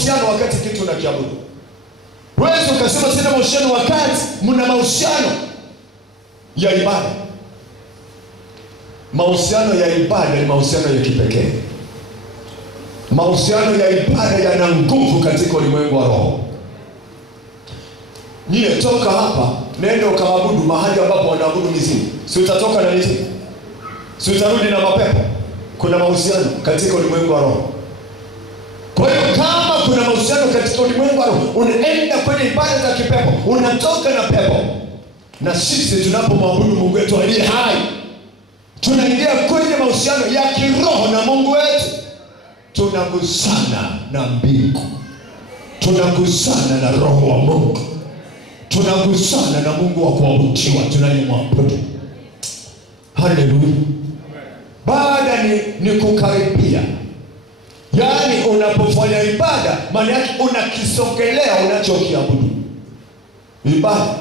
mahusiano wakati kitu unakiabudu. Wewe ukasema sina mahusiano wakati mna mahusiano ya ibada. Mahusiano ya ibada ni mahusiano ya kipekee. Mahusiano ya ibada yana nguvu katika ulimwengu wa roho. Niye toka hapa, nenda ukaabudu mahali ambapo wanaabudu mizimu. Si utatoka na mizimu? Si utarudi na mapepo? Kuna mahusiano katika ulimwengu wa roho. Kwa hiyo kama kuna mahusiano katika ulimwengu wa roho, unaenda kwenye ibada za kipepo, unatoka na pepo. Na sisi tunapomwabudu Mungu wetu aliye hai, tunaingia kwenye mahusiano ya kiroho na Mungu wetu. Tunagusana na mbingu, tunagusana na roho wa Mungu, tunagusana na Mungu wa kuabudiwa tunayemwabudu. Haleluya. Baada ni kukaribia. Yaani unapofanya ibada, maana yake unakisogelea unachokiabudu. Ibada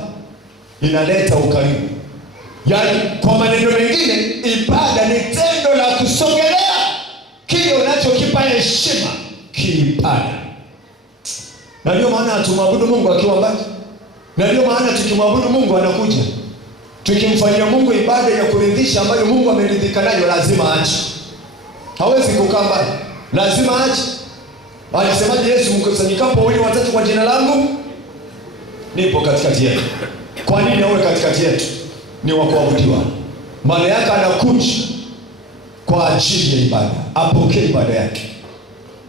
inaleta ukaribu. Yaani kwa maneno mengine, ibada ni tendo la kusogelea kile unachokipa heshima kiibada. Na ndio maana hatumwabudu Mungu akiwa mbali. Na ndio maana tukimwabudu Mungu anakuja. Tukimfanyia Mungu ibada ya kuridhisha ambayo Mungu ameridhika nayo, lazima aache. Hawezi kukaa mbali. Lazima aache. Alisemaje Yesu, mkusanyikapo wawili watatu kwa jina langu, nipo katikati yetu. Kwa nini awe katikati yetu? Ni wa kuabudiwa. Maana yake anakuja kwa ajili ya ibada, apokee ibada yake.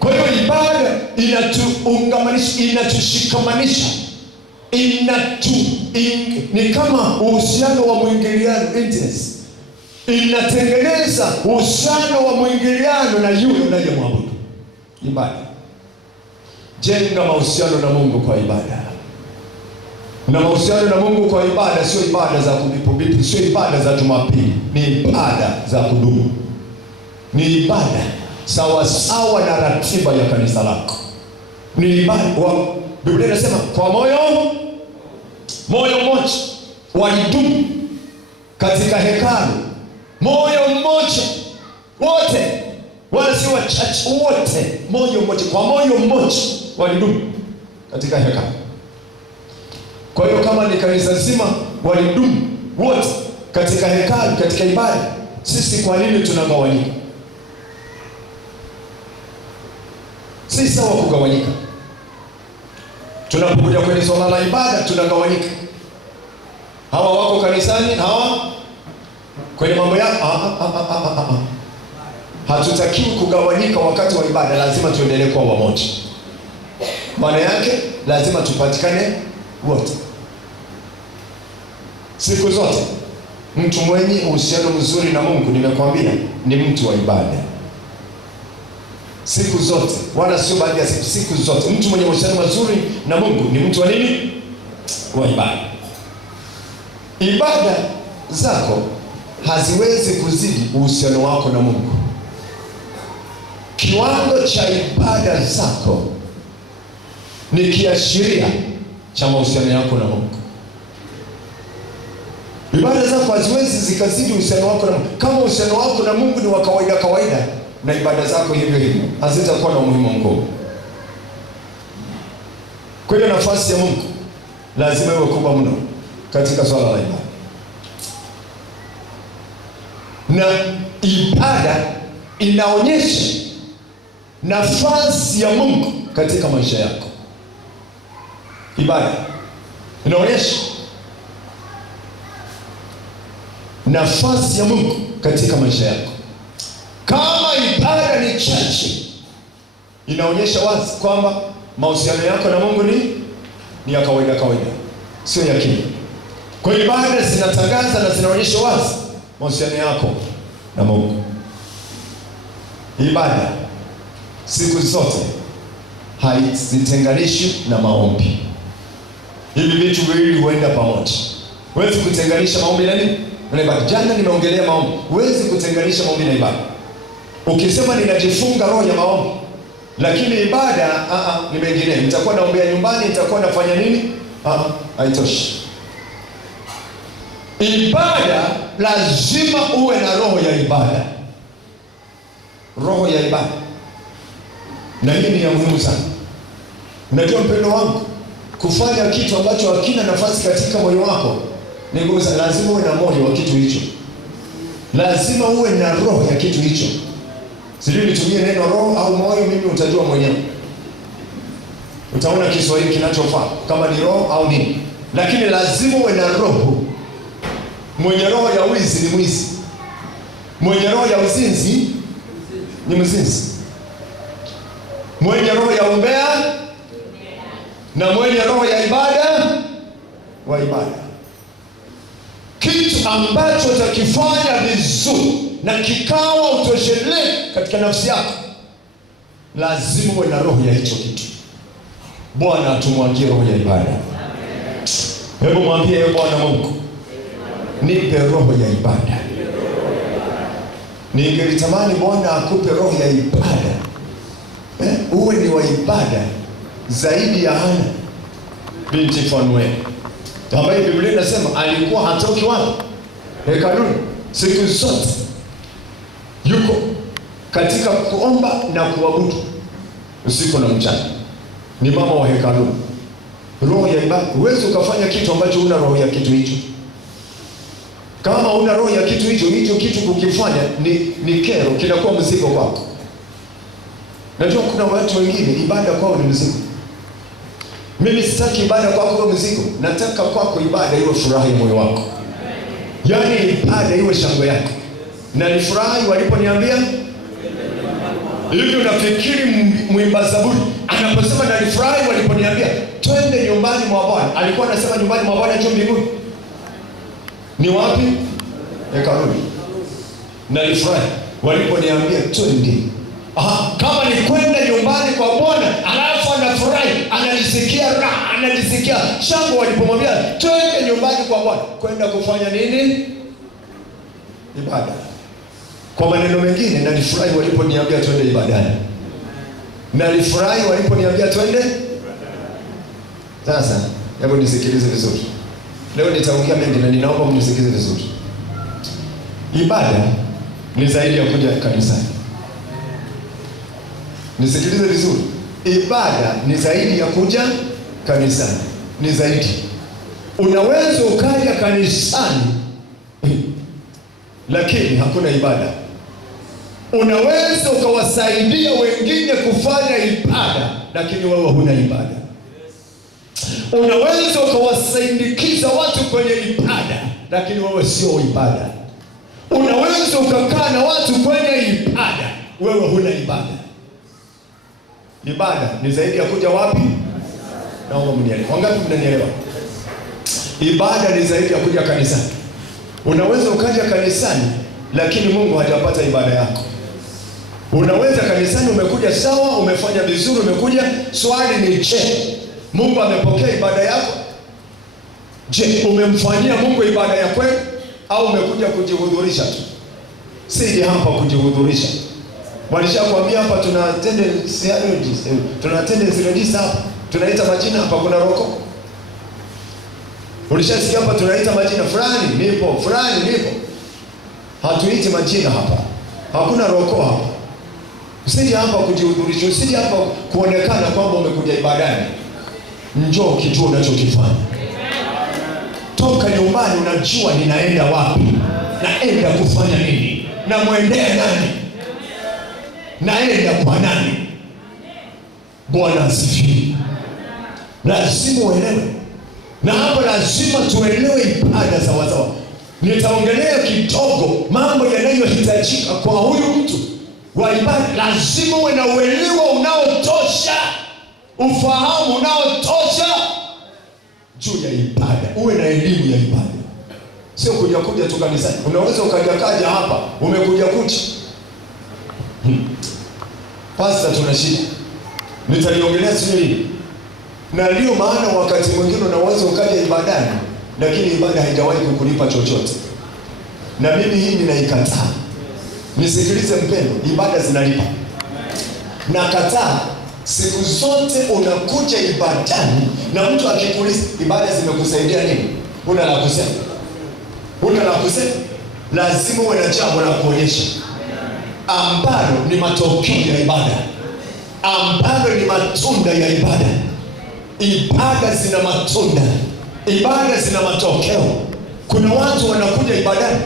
Kwa hiyo ibada inatuungamanisha, inatushikamanisha, ni kama uhusiano wa mwingiliano, intimacy. Inatengeneza uhusiano wa mwingiliano na yule unayemwabudu. Ibada. Jenga mahusiano na Mungu kwa ibada. Na mahusiano na Mungu kwa ibada sio ibada za kubipu, sio ibada za Jumapili, ni ibada za kudumu. Ni ibada sawa sawa na ratiba ya kanisa lako. Ni ibada Biblia inasema kwa moyo mmoja walidumu katika hekalu. Moyo mmoja wote, wala si wachache, wote moyo mmoja, kwa moyo mmoja walidumu katika hekalu. Kwa hiyo kama ni kanisa zima walidumu wote katika hekalu, katika ibada, sisi kwa nini tunagawanyika? Si sawa kugawanyika. Tunapokuja kwenye swala la ibada tunagawanyika. Hawa wako kanisani, hawa kwenye mambo yao. Hatutakiwi kugawanyika wakati wa ibada, lazima tuendelee kuwa wamoja. Maana yake lazima tupatikane wote. Siku zote mtu mwenye uhusiano mzuri na Mungu, nimekwambia, ni mtu wa ibada. Siku zote, wala sio baadhi ya siku zote. Mtu mwenye uhusiano mzuri na Mungu ni mtu wa nini? Wa ibada. Ibada zako haziwezi kuzidi uhusiano wako na Mungu. Kiwango cha ibada zako ni kiashiria cha mahusiano yako na Mungu. Ibada zako haziwezi zikazidi uhusiano wako na Mungu. Kama uhusiano wako na Mungu ni wa kawaida, na ibada zako hivyo hazitakuwa na umuhimu mkubwa. Kwa hiyo nafasi ya Mungu lazima iwe kubwa mno katika swala la ibada. Na ibada inaonyesha nafasi ya Mungu katika maisha yako. Ibada inaonyesha nafasi ya Mungu katika maisha yako. Kama ibada ni chache, inaonyesha wazi kwamba mahusiano yako na Mungu ni ya kawaida, sio ya kina. Kwa ibada zinatangaza na zinaonyesha wazi mahusiano yako na Mungu. Ibada siku zote haizitenganishi na maombi. Hivi vitu viwili huenda pamoja. Huwezi kutenganisha maombi na nini? Na ibada. Jana nimeongelea maombi. Huwezi kutenganisha maombi na ibada. Ukisema ninajifunga roho ya maombi, lakini ibada ni mengine, nitakuwa naombea nyumbani, nitakuwa nafanya nini? Haitoshi. Ibada lazima uwe na roho ya ibada. Roho ya ibada. Na hii ni ya muhimu sana. Unajua mpendo wangu, kufanya kitu ambacho hakina nafasi katika moyo wako ni ngumu sana. Lazima uwe na moyo wa kitu hicho, lazima uwe na roho ya kitu hicho. Sijui nitumie neno roho au moyo, mimi utajua mwenyewe, utaona Kiswahili kinachofaa kama ni roho au nini, lakini lazima uwe na roho. Mwenye roho ya wizi ni mwizi, mwenye roho ya uzinzi ni mzinzi, mwenye roho ya umbea na mwenye roho ya ibada wa ibada. Kitu ambacho utakifanya vizuri na kikawa utosheleka katika nafsi yako, lazima uwe na roho ya hicho kitu. Bwana atumwagie roho ya ibada. Hebu mwambie Bwana Mungu, nipe roho ya ibada. Ningelitamani Bwana akupe roho ya ibada, uwe ni wa ibada zaidi ya Hana binti Fanueli, ambaye Biblia inasema alikuwa hatoki wapi? Hekaluni. Siku zote yuko katika kuomba na kuabudu usiku na mchana. Ni mama wa hekaluni. Roho ya ibada. Huwezi ukafanya kitu ambacho una roho ya kitu hicho. Kama una roho ya kitu hicho, hicho kitu kukifanya ni kero, kinakuwa mzigo kwako. Najua kuna watu wengine ibada kwao ni mzigo. Mimi sitaki ibada kwako iwe mzigo. Nataka kwako ibada iwe furaha ya moyo wako. Yaani ibada iwe shangwe yako. Na nilifurahi waliponiambia hivi. Unafikiri mwimba Zaburi anaposema na nilifurahi waliponiambia twende nyumbani mwa Bwana, alikuwa anasema nyumbani mwa Bwana juu mbinguni? Ni wapi? Hekaluni. Na nilifurahi waliponiambia twende. Kama ni kwenda nyumbani kwa Bwana alafu anafurahi, anajisikia raha, anajisikia shangwe walipomwambia twende nyumbani kwa Bwana. Kwenda kufanya nini? Ibada. Kwa maneno mengine, nalifurahi waliponiambia twende ibadani. Nalifurahi waliponiambia twende. Sasa, hebu nisikilize vizuri. Leo nitaongea mengi na ninaomba mnisikilize vizuri. Ibada ni zaidi ya kuja kanisani. Nisikilize vizuri. Ibada ni zaidi ya kuja kanisani. Ni zaidi. Unaweza ukaja kanisani lakini hakuna ibada. Unaweza ukawasaidia wengine kufanya ibada lakini wewe huna ibada. Unaweza ukawasindikiza watu kwenye ibada lakini wewe sio ibada. Unaweza ukakaa na watu kwenye ibada, wewe huna ibada. Ibada ni zaidi ya kuja wapi? Naomba mnielewe. Wangapi mnanielewa? Ibada ni zaidi ya kuja kanisani. Unaweza ukaja kanisani lakini Mungu hajapata ibada yako. Unaweza kanisani umekuja sawa, umefanya vizuri, umekuja, swali ni je, Mungu amepokea ibada yako? Je, umemfanyia Mungu ibada ya kweli au umekuja kujihudhurisha tu? Sije hapa kujihudhurisha. Walishakwambia hapa tuna attendance register hapa. Tunaita majina hapa, kuna roko. Ulishasikia hapa tunaita majina fulani nipo, fulani nipo. Hatuiti majina hapa. Hakuna roko hapa. Usije hapa kujihudhurisha, usije hapa kuonekana kwamba umekuja ibadani. Njoo kituo unachokifanya. Toka nyumbani unajua ninaenda wapi, naenda kufanya nini, na muendea nani, naenda kwa nani. Bwana asifiwe. Lazima uelewe. Na hapa lazima tuelewe ibada sawasawa. Nitaongelea kidogo mambo yanayohitajika kwa huyu mtu wa ibada. Lazima uwe na uelewa unaotosha, ufahamu unaotosha juu ya ibada. Uwe na elimu ya ibada. Sio kuja tu kanisani. Unaweza ukaja hapa umekuja kuchi. Pastor, tuna shida. Nitaliongelea siri. Na ndio maana wakati mwingine unaweza ukaja ibadani lakini ibada haijawahi kukulipa chochote. Na mimi hii ninaikataa. Nisikilize mpendo, ibada zinalipa. Na kataa siku zote unakuja ibadani na mtu akikuuliza ibada zimekusaidia nini? Huna la kusema. Huna la kusema. Lazima uwe na jambo la kuonyesha ambalo ni matokeo ya ibada, ambalo ni matunda ya ibada. ibada zina matunda, ibada zina matokeo. Kuna watu wanakuja ibadani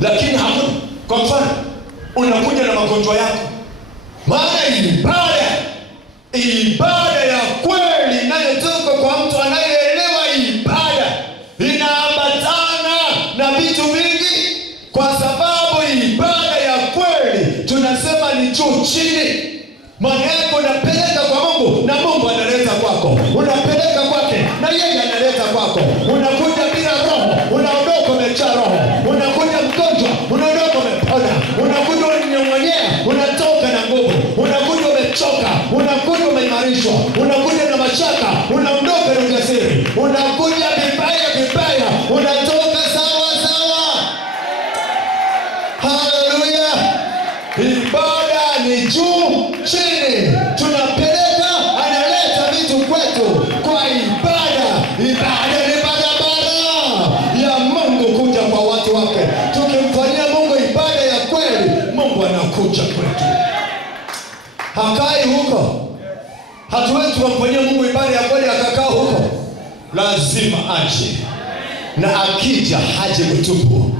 lakini hakuna. Kwa mfano, unakuja na magonjwa yako, maana ibada ya kweli inayotoka kwa mtu anayeelewa ibada inaambatana na vitu vingi, kwa sababu ibada ya kweli tunasema ni juu chini. Maana yako unapeleka kwa Mungu na Mungu analeta kwako, unapeleka kwake na yeye analeta kwako. Unakuja bila roho, unaondoka umejaa roho. Unakuja mgonjwa, unaondoka umepona. Unakuja umenyong'onyea, unatoka na nguvu. Unakuja umechoka, unakuja umeimarishwa. Unakuja na mashaka, unaondoka na ujasiri. Unakuja vibaya, unatoka sawa. Haleluya! Ibada ni juu chini, tunapeleka, analeta vitu kwetu kwa ibada. Ibada ni barabara ya Mungu kuja kwa watu wake. Tukimfanyia Mungu ibada ya kweli, Mungu anakuja kwetu, hakai huko. Hatuwezi kumfanyia Mungu ibada ya kweli akakaa huko, lazima aje, na akija haje mtupu,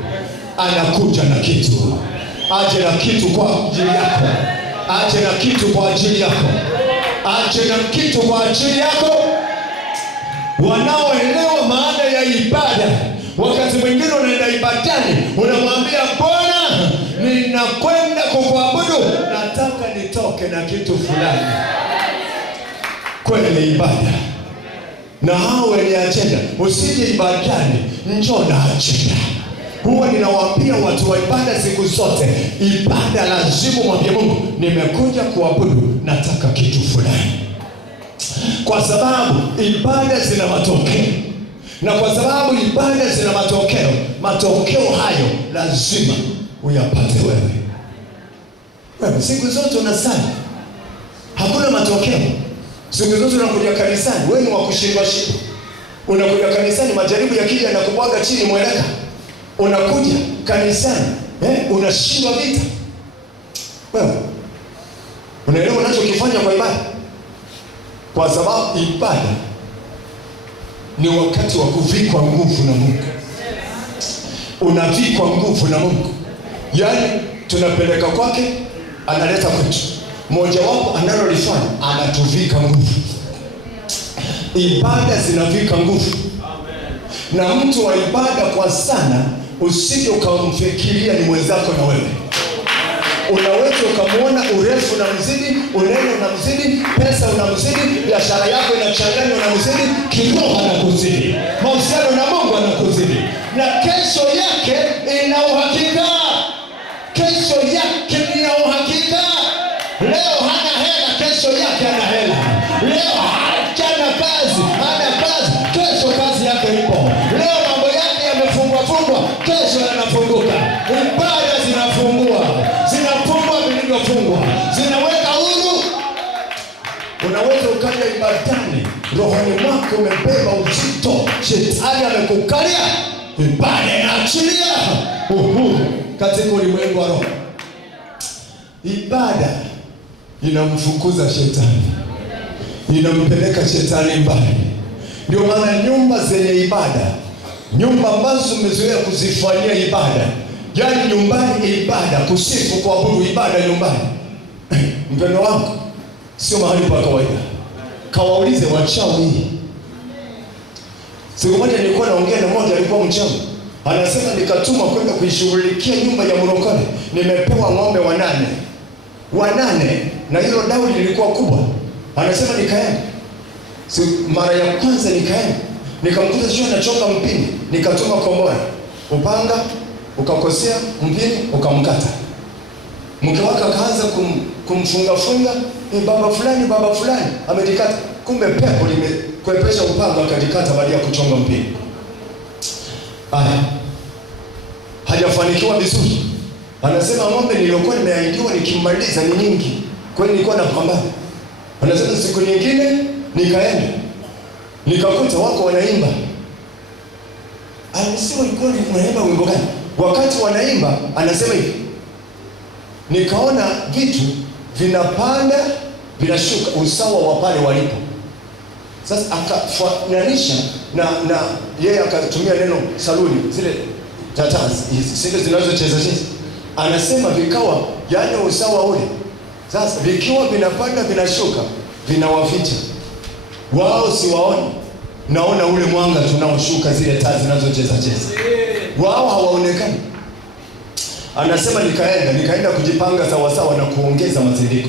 anakuja na kitu. Aje na kitu kwa ajili yako, aje na kitu kwa ajili yako, aje na kitu kwa ajili yako. Wanaoelewa maana ya ibada, wakati mwingine unaenda ibadani, unamwambia Bwana, ninakwenda kukuabudu, nataka nitoke na kitu fulani kwenye ibada. Na hao wenye ajenda, usije ibadani njoo na ajenda. Huwa ninawaambia watu wa ibada siku zote, ibada lazima mwambie Mungu, nimekuja kuabudu, nataka kitu fulani. Kwa sababu ibada zina matokeo, na kwa sababu ibada zina matokeo hayo lazima uyapate wewe. Siku zote unasali, hakuna matokeo. Siku zote unakuja kanisani, wewe ni wa kushindwa. Unakuja kanisani, majaribu yakija na kubwaga chini mweleka. Unakuja kanisani, unashindwa vita. Wewe unaelewa unachokifanya kwa ibada? Kwa sababu ibada ni wakati wa kuvikwa nguvu na Mungu. Unavikwa nguvu na Mungu, yaani tunapeleka kwake, analeta kwetu. Mmoja wapo analolifanya, anatuvika nguvu. Ibada zinavika nguvu. Na mtu wa ibada kwa sana, usije ukamfikiria ni mwenzako na wewe. Unaweza ukamwona urefu na mzidi, unene na mzidi, pesa na mzidi, biashara yako inachanganywa na mzidi, kiroho na kuzidi, mahusiano na Mungu anakuzidi, na kesho yake ina uhakika. Kesho yake ina uhakika. Leo hana hela, kesho yake ana hela. Leo hana kazi, kesho kazi yake ipo. Leo mambo yake yamefungwa, kesho yanafunguka. Ibada zinafungua vilivyofungwa, zinaweka huru. Unaweza ukaja ibadani, rohoni mwako umebeba uzito, shetani amekukalia, ibada inaachilia uhuru katika ulimwengu wa roho. Ibada inamfukuza shetani, inampeleka shetani mbali. Ndio maana nyumba zenye ibada, nyumba ambazo umezoea kuzifanyia ibada, yaani nyumbani ibada, kusifu, kuabudu, ibada nyumbani. Mpendo wangu, sio mahali pa kawaida. Kawaulize wachawi. Siku moja nilikuwa naongea na mmoja, alikuwa mchawi. Anasema nikatuma kwenda kuishughulikia nyumba ya mrokole. Nimepewa ng'ombe wanane na hilo dau lilikuwa kubwa. Anasema nikaenda. Mara ya kwanza nikaenda, nikamkuta sio anachonga mpini, nikatuma kombora. Upanga ukakosea mpini, ukamkata. Mke wake akaanza kumfunga, baba fulani amejikata. Kumbe pepo limekwepesha upanga, akajikata baada ya kuchonga mpini. Hajafanikiwa vizuri. Anasema ng'ombe niliokuwa nimeahidiwa nikimaliza ni nyingi, kwa hiyo nilikuwa napambana. Anasema siku nyingine nikaenda, nikakuta wako wanaimba. Anasema walikuwa wanaimba wimbo gani? Wakati wanaimba, anasema hivi, nikaona vitu vinapanda vinashuka usawa wa pale walipo. Sasa akafananisha na yeye akatumia neno saluni, zile tatans zile zinazocheza cheza. Anasema vikawa yani usawa ule. Sasa vikiwa vinapanda vinashuka, vinawaficha wao, si waone. Naona ule mwanga tunaoshuka, zile taa zinazocheza cheza, wao hawaonekani. Anasema nikaenda kujipanga sawa sawa na kuongeza mazindiko.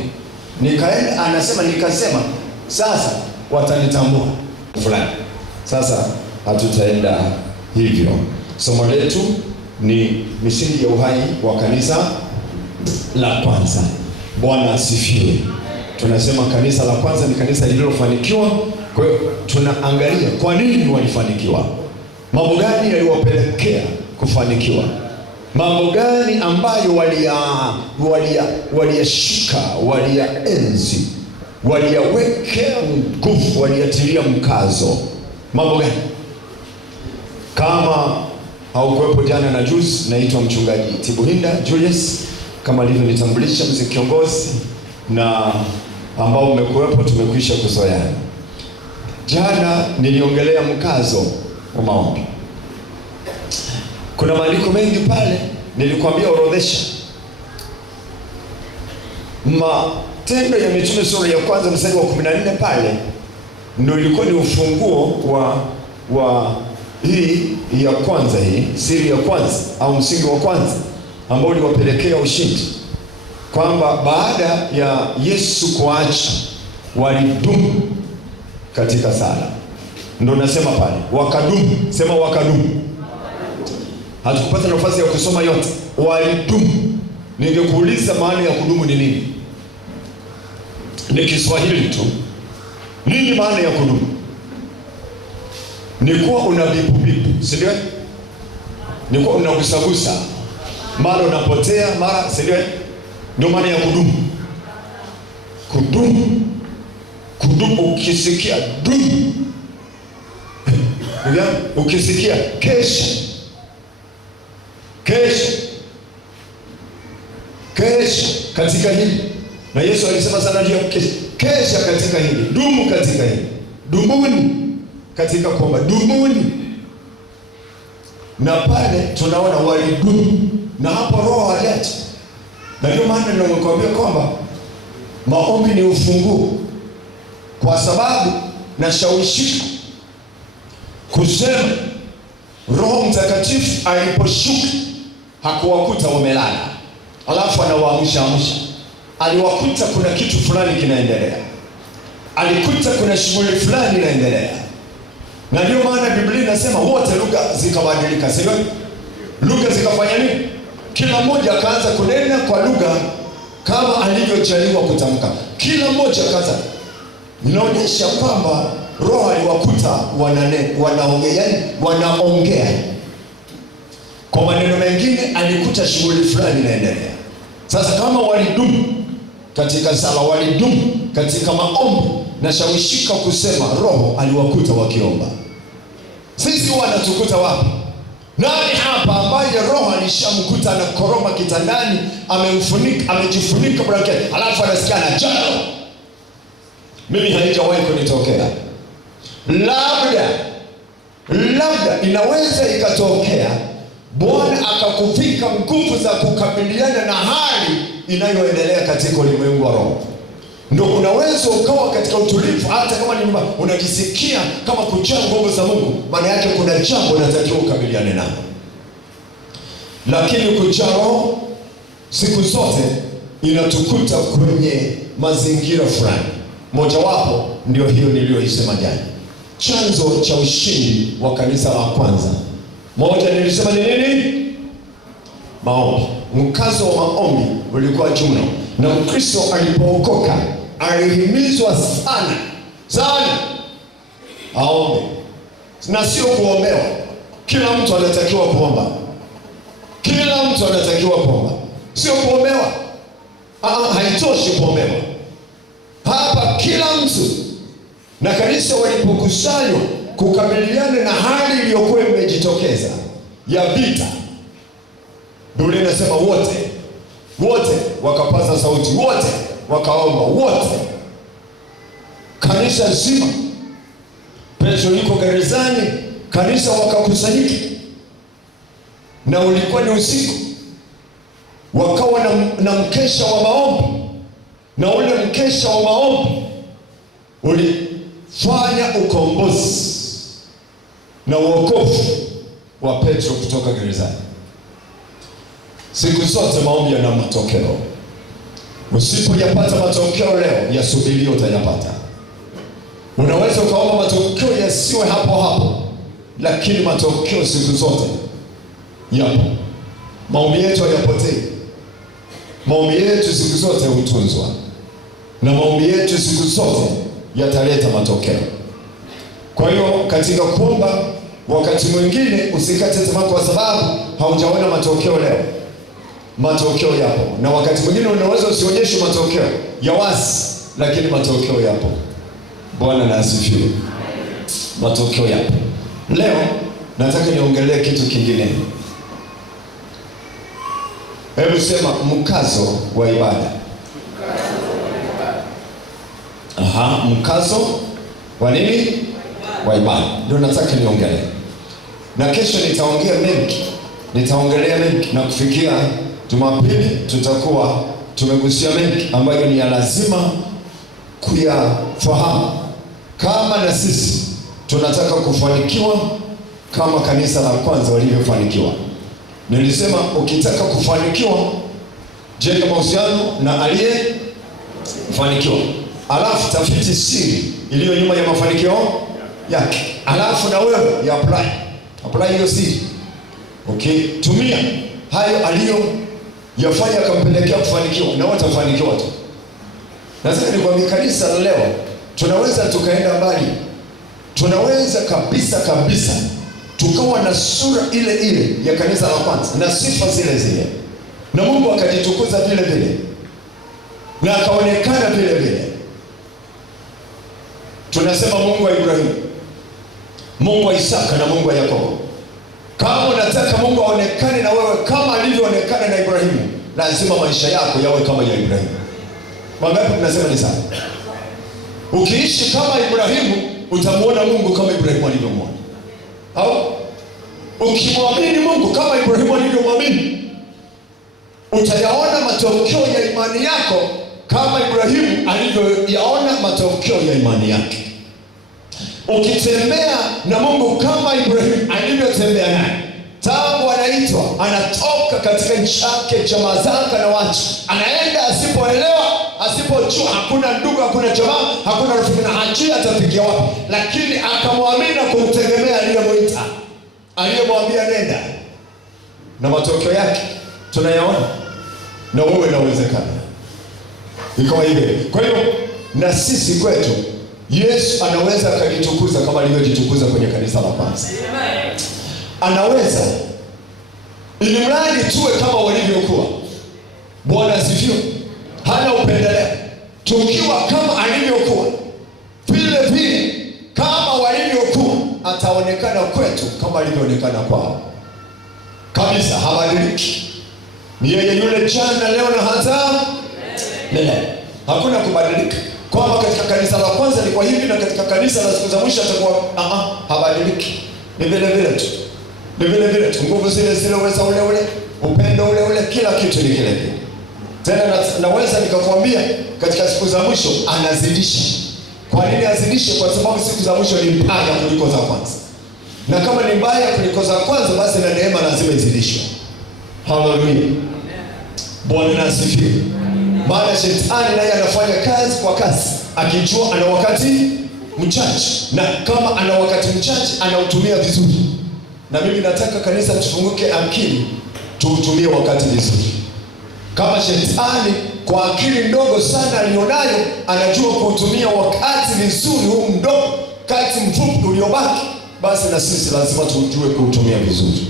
Nikasema sasa watanitambua fulani. Sasa hatutaenda hivyo. Somo letu ni misingi ya uhai wa kanisa la kwanza. Bwana asifiwe. Tunasema kanisa la kwanza ni kanisa lililofanikiwa. Kwa hiyo tunaangalia kwa nini walifanikiwa, mambo gani yaliwapelekea kufanikiwa, mambo gani ambayo waliyashika, waliyaenzi, waliyawekea nguvu, waliyatilia mkazo. Mambo gani? Kama haukuwepo jana na juzi, naitwa mchungaji Tibuhinda Julius, kama alivyonitambulisha mzee kiongozi, na ambao umekuwepo tumekwisha kuzoeana. Jana niliongelea mkazo wa maombi. Kuna maandiko mengi pale, nilikwambia orodhesha. Matendo ya Mitume sura ya kwanza mstari wa 14 pale ndio ilikuwa ni ufunguo wa hii ya kwanza, hii siri ya kwanza au msingi wa kwanza ambao uliwapelekea ushindi, kwamba baada ya Yesu kuacha walidumu katika sala. Ndio nasema pale wakadumu, sema wakadumu. Hatukupata nafasi ya kusoma yote. Walidumu. Ningekuuliza maana ya kudumu ni nini? Ni Kiswahili tu. Nini maana ya kudumu? Ni kuwa una bipu, si ndio? Ni kuwa unagusagusa, mara unapotea, mara, si ndio? Ndio maana ya kudumu. Kudumu. Kudumu, ukisikia dumu, ukisikia kesha katika hili. Na Yesu alisema sana juu ya kesha katika hili, dumu katika hili, dumuni katika kuomba, dumuni. Na pale tunaona walidumu, na hapo roho haliacha. Na ndio maana ninakwambia kwamba maombi ni ufunguo, kwa sababu nashawishika kusema Roho Mtakatifu aliposhuka hakuwakuta wamelala alafu anawaamsha. Aliwakuta kuna kitu fulani kinaendelea, alikuta kuna shughuli fulani inaendelea. Na ndio maana Biblia inasema wote lugha zikabadilika, sio? Lugha zikafanya nini? Kila mmoja akaanza kunena kwa lugha kama alivyojaliwa kutamka. Kila mmoja akaanza. Inaonyesha kwamba Roho aliwakuta wanaongea. Kwa maneno mengine alikuta shughuli fulani inaendelea. Sasa kama walidumu katika sala, walidumu katika maombi, na shawishika kusema Roho aliwakuta wakiomba. Sisi wanatukuta wapi? Nani hapa ambaye Roho alishamkuta na koroma kitandani, amejifunika blanketi, alafu anasikia anajaa? Mimi haijawahi kunitokea. Labda inaweza ikatokea Bwana akakuvika nguvu za kukabiliana na hali inayoendelea katika ulimwengu wa roho. Ndio unaweza ukawa katika utulivu, hata kama ni unajisikia kama kujaa nguvu za Mungu, maana yake kuna jambo unatakiwa ukabiliane nalo. Lakini kujaa roho siku zote inatukuta kwenye mazingira fulani. Mojawapo ndio hiyo niliyoisema jana. Chanzo cha ushindi wa kanisa la kwanza, moja nilisema ni nini? Maombi. Mkazo wa maombi ulikuwa juu, na Mkristo alipookoka alihimizwa sana aombe, na sio kuombewa. Kila mtu anatakiwa kuomba, sio kuombewa. Haitoshi kuombewa. Hapa kila mtu. Na kanisa walipokusanywa kukabiliana na hali iliyokuwa imejitokeza ya vita, Biblia inasema wote wakapaza sauti, wote wakaomba, wote, kanisa zima Petro yuko gerezani, kanisa wakakusanyika, na ulikuwa ni usiku. Wakawa na mkesha wa maombi, na ule mkesha wa maombi ulifanya ukombozi na wokovu wa Petro kutoka gerezani. Siku zote maombi yana matokeo. Usipoyapata matokeo leo, yasubiri utayapata. Unaweza ukaomba matokeo yasiwe hapo hapo, lakini matokeo siku zote yapo. Maombi yetu hayapotei. Maombi yetu siku zote hutunzwa, na maombi yetu siku zote yataleta matokeo. Kwa hiyo katika kuomba, wakati mwingine usikate tamaa kwa sababu haujaona matokeo leo. Matokeo yapo, na wakati mwingine unaweza usionyeshe matokeo ya wazi, lakini matokeo yapo. Bwana na asifiwe. Matokeo yapo. Leo nataka niongelee kitu kingine. Hebu sema mkazo wa ibada. Mkazo wa nini? Wa ibada. Ndio nataka niongelee. Na kesho nitaongelea mengi, na kufikia Jumapili tutakuwa tumegusia mengi ambayo ni ya lazima kuyafahamu kama na sisi tunataka kufanikiwa kama kanisa la kwanza walivyofanikiwa. Nilisema ukitaka kufanikiwa, jenga mahusiano na aliyefanikiwa, alafu tafiti siri iliyo nyuma ya mafanikio yake, alafu na wewe ya apply hiyo siri. Okay, tumia hayo aliyoyafanya akampelekea kufanikiwa, na watafanikiwa tu. Nataka nikwambie kanisa la leo tunaweza tukaenda mbali. Tunaweza kabisa tukawa na sura ile ile ya kanisa la kwanza na sifa zile zile, na Mungu akajitukuza vile vile na akaonekana vile vile. Tunasema Mungu wa Ibrahimu, Mungu wa Isaka na Mungu wa Yakobo. Kama unataka Mungu aonekane na wewe kama alivyoonekana na Ibrahimu, lazima maisha yako yawe kama ya Ibrahimu. Wangapi tunasema ni sawa? Ukiishi kama Ibrahimu, utamuona Mungu kama Ibrahimu alivyomwona. Au ukimwamini Mungu kama Ibrahimu alivyomwamini, utayaona matokeo ya imani yako kama Ibrahimu alivyoyaona matokeo ya imani yake. Ukitembea na Mungu kama Ibrahimu alivyotembea naye, tangu anaitwa, anatoka katika nchi yake, jamaa zake na watu, anaenda asipoelewa, asipojua, hakuna ndugu, hakuna jamaa, hakuna rafiki, na hajui atafikia wapi, lakini akamwamini na kumtegemea aliyemwita, aliyemwambia nenda, na matokeo yake tunayaona. Na wewe inawezekana ikawa hivyo. Kwa hiyo na sisi kwetu Yesu anaweza akajitukuza kama alivyojitukuza kwenye kanisa la kwanza. Anaweza, ili mradi tuwe kama walivyokuwa. Bwana asifiwe. Hana upendeleo. Tukiwa kama alivyokuwa, vile vile kama walivyokuwa, ataonekana kwetu kama alivyoonekana kwao. Kabisa, habadiliki. Ni yeye yule jana, leo na hata milele. Hakuna kubadilika. Kwamba katika kanisa la kwanza ilikuwa hivi na katika kanisa la siku za mwisho atakuwa habadiliki. Ni vile vile tu. Ni vile vile tu. Nguvu zile zile, uweza ule ule, upendo ule ule, kila kitu ni kile kile. Tena naweza nikakwambia katika siku za mwisho anazidisha. Kwa nini azidishe? Kwa sababu siku za mwisho ni mbaya kuliko za kwanza. Na kama ni mbaya kuliko za kwanza, basi na neema lazima izidishwe. Haleluya. Bwana asifiwe. Maana shetani naye anafanya kazi kwa kasi, akijua ana wakati mchache, na kama ana wakati mchache anautumia vizuri. Na mimi nataka kanisa tufunguke akili, tuutumie wakati vizuri. Kama shetani kwa akili ndogo sana alionayo anajua kuutumia wakati vizuri, huu mdogo, wakati mfupi uliobaki, basi na sisi lazima tujue kuutumia vizuri.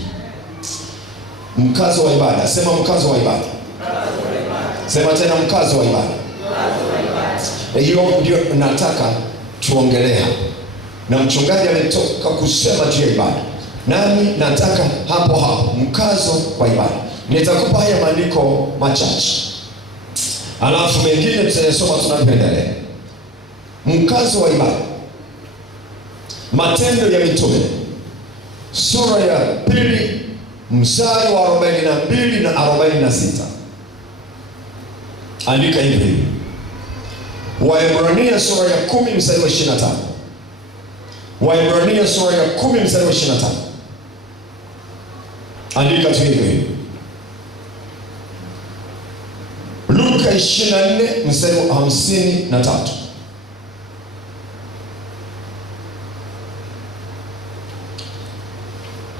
Mkazo wa ibada. Sema mkazo wa ibada. Sema tena mkazo wa ibada. Hiyo ndio nataka tuongelea. Na mchungaji ametoka kusema juu ya ibada, nami nataka hapo mkazo wa ibada. Nitakupa haya maandiko machache, alafu mengine tutasoma tunapoendelea. Mkazo wa ibada. Matendo ya Mitume sura ya 2 mstari wa 42 na 46. Andika hivi. Waebrania sura ya 10 mstari wa 25. Waebrania sura ya 10 mstari wa 25. Andika tu hivi. Luka 24 mstari wa 53.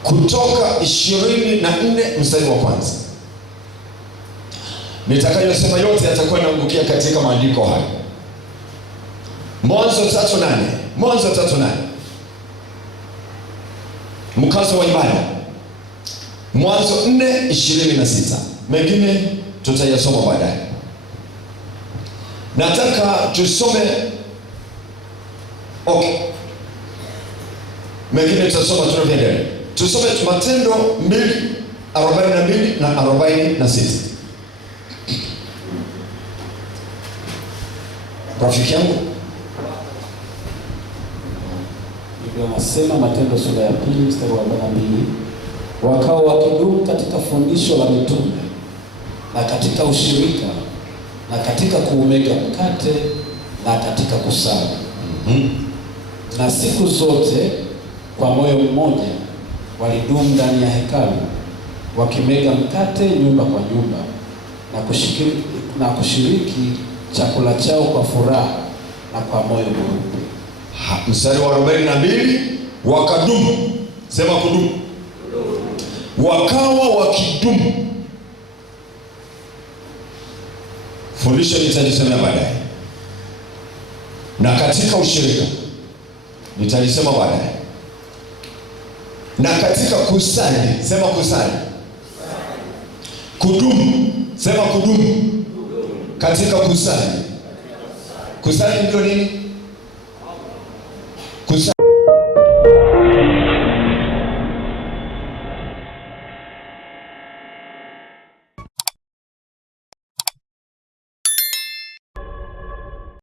Kutoka 24 mstari wa kwanza. Nitakayosema yote yatakuwa yanaangukia katika maandiko haya. Mwanzo 3:8. Mwanzo 3:8. Mkazo wa ibada. Mwanzo 4:26. Mengine tutayasoma baadaye. Nataka tusome mengine tutasoma tunaendelea. Tusome Matendo 2:42 na 46. Rafiki yangu, Biblia inasema Matendo sura ya 2 mstari wa 42, wakao wakidumu katika fundisho la mitume na katika ushirika na katika kuumega mkate na katika kusali. Na siku zote kwa moyo mmoja walidumu ndani ya hekalu, wakimega mkate nyumba kwa nyumba na kushiriki chakula chao kwa furaha na kwa moyo mweupe. Mstari wa 42, wakadumu. Sema kudumu. Wakawa wakidumu. Fundisho nitalisema baadaye. Na katika ushirika nitalisema baadaye. Na katika kusali, sema kusali. Kudumu, sema kudumu. Katika kusali. Kusali ndio nini?